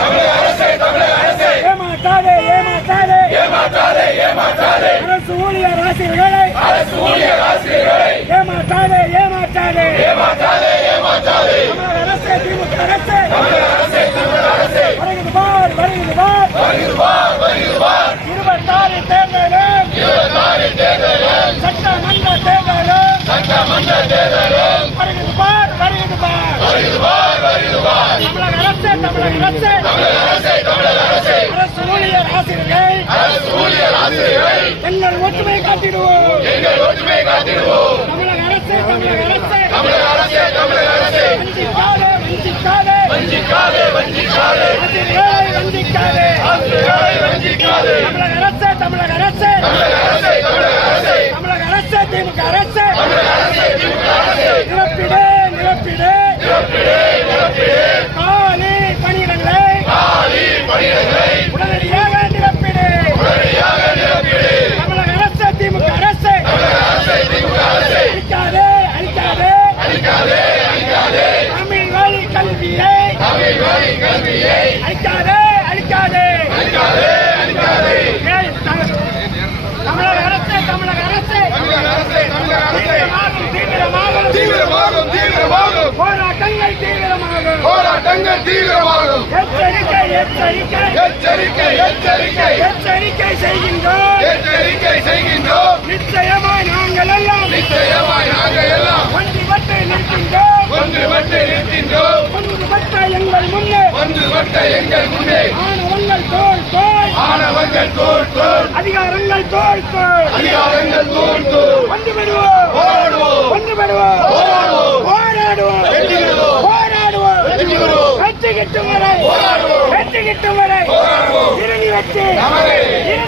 தமிழக அரசு தமிழக அரசு. ஏமாற்றாதே ஏமாற்றாதே. அரசு ஊழியர் ஆசிரியர்களை. ஏமாற்றாதே ஏமாற்றாதே. தமிழக அரசு திமுக அரசு. வருகிறது பார் வருகிறது பார். இருபத்தாறு தேர்தலே சட்டமன்ற தேர்தலும் வருகிறது பார் வருகிறது பார் தமிழக அரசு தமிழக அரசு. அரசு ஊழியர் ஆசிரியர்கள் எங்கள் ஒற்றுமை காட்டிடுவோம் தமிழக அரசு தமிழக அரசு வஞ்சிக்காதே வஞ்சிக்காதே. ஆசிரியர்களை வஞ்சிக்காதே தமிழக அரசு தமிழக அரசு தமிழக அரசு திமுக அரசு நிரப்பிடு நிரப்பிடு காலி பணியிடங்களை உடனடியாக நிரப்பிடு தமிழக அரசு திமுக அரசு அழிக்காதே அழிக்காதே தமிழ் வழி கல்வியை அழிக்காதே அழிக்காதே. ஏய், தமிழ்- தமிழக அரசு தமிழக அரசு. தீவிரமாகும், தீவிரமாகும். தீவிரமாகும். தீவிரமாகும் போராட்டங்கள் தீவிரமாகும். போராட்டங்கள் தீவிரமாகும். எச்சரிக்கை எச்சரிக்கை. எச்சரிக்கை எச்சரிக்கை. செய்கின்றோம். முன்னே ஒன்றுபட்ட எங்கள் முன்னே. ஆணவங்கள் தோல் தோல். ஆணவங்கள் தோல் தோல். அதிகாரங்கள் தோல் தோல். அதிகாரங்கள் தோல் தோல். போராடுவோம் ஒன்றுபடுவோம் போராடுவோம். போராடுவோம் வெற்றி பெறுவோம். போராடுவோம். வெற்றி பெறுவோம். வெற்றி கிட்டும் வரை. போராடுவோம். வெற்றி கிட்டும் வரை. போராடுவோம். இறுதி வெற்றி.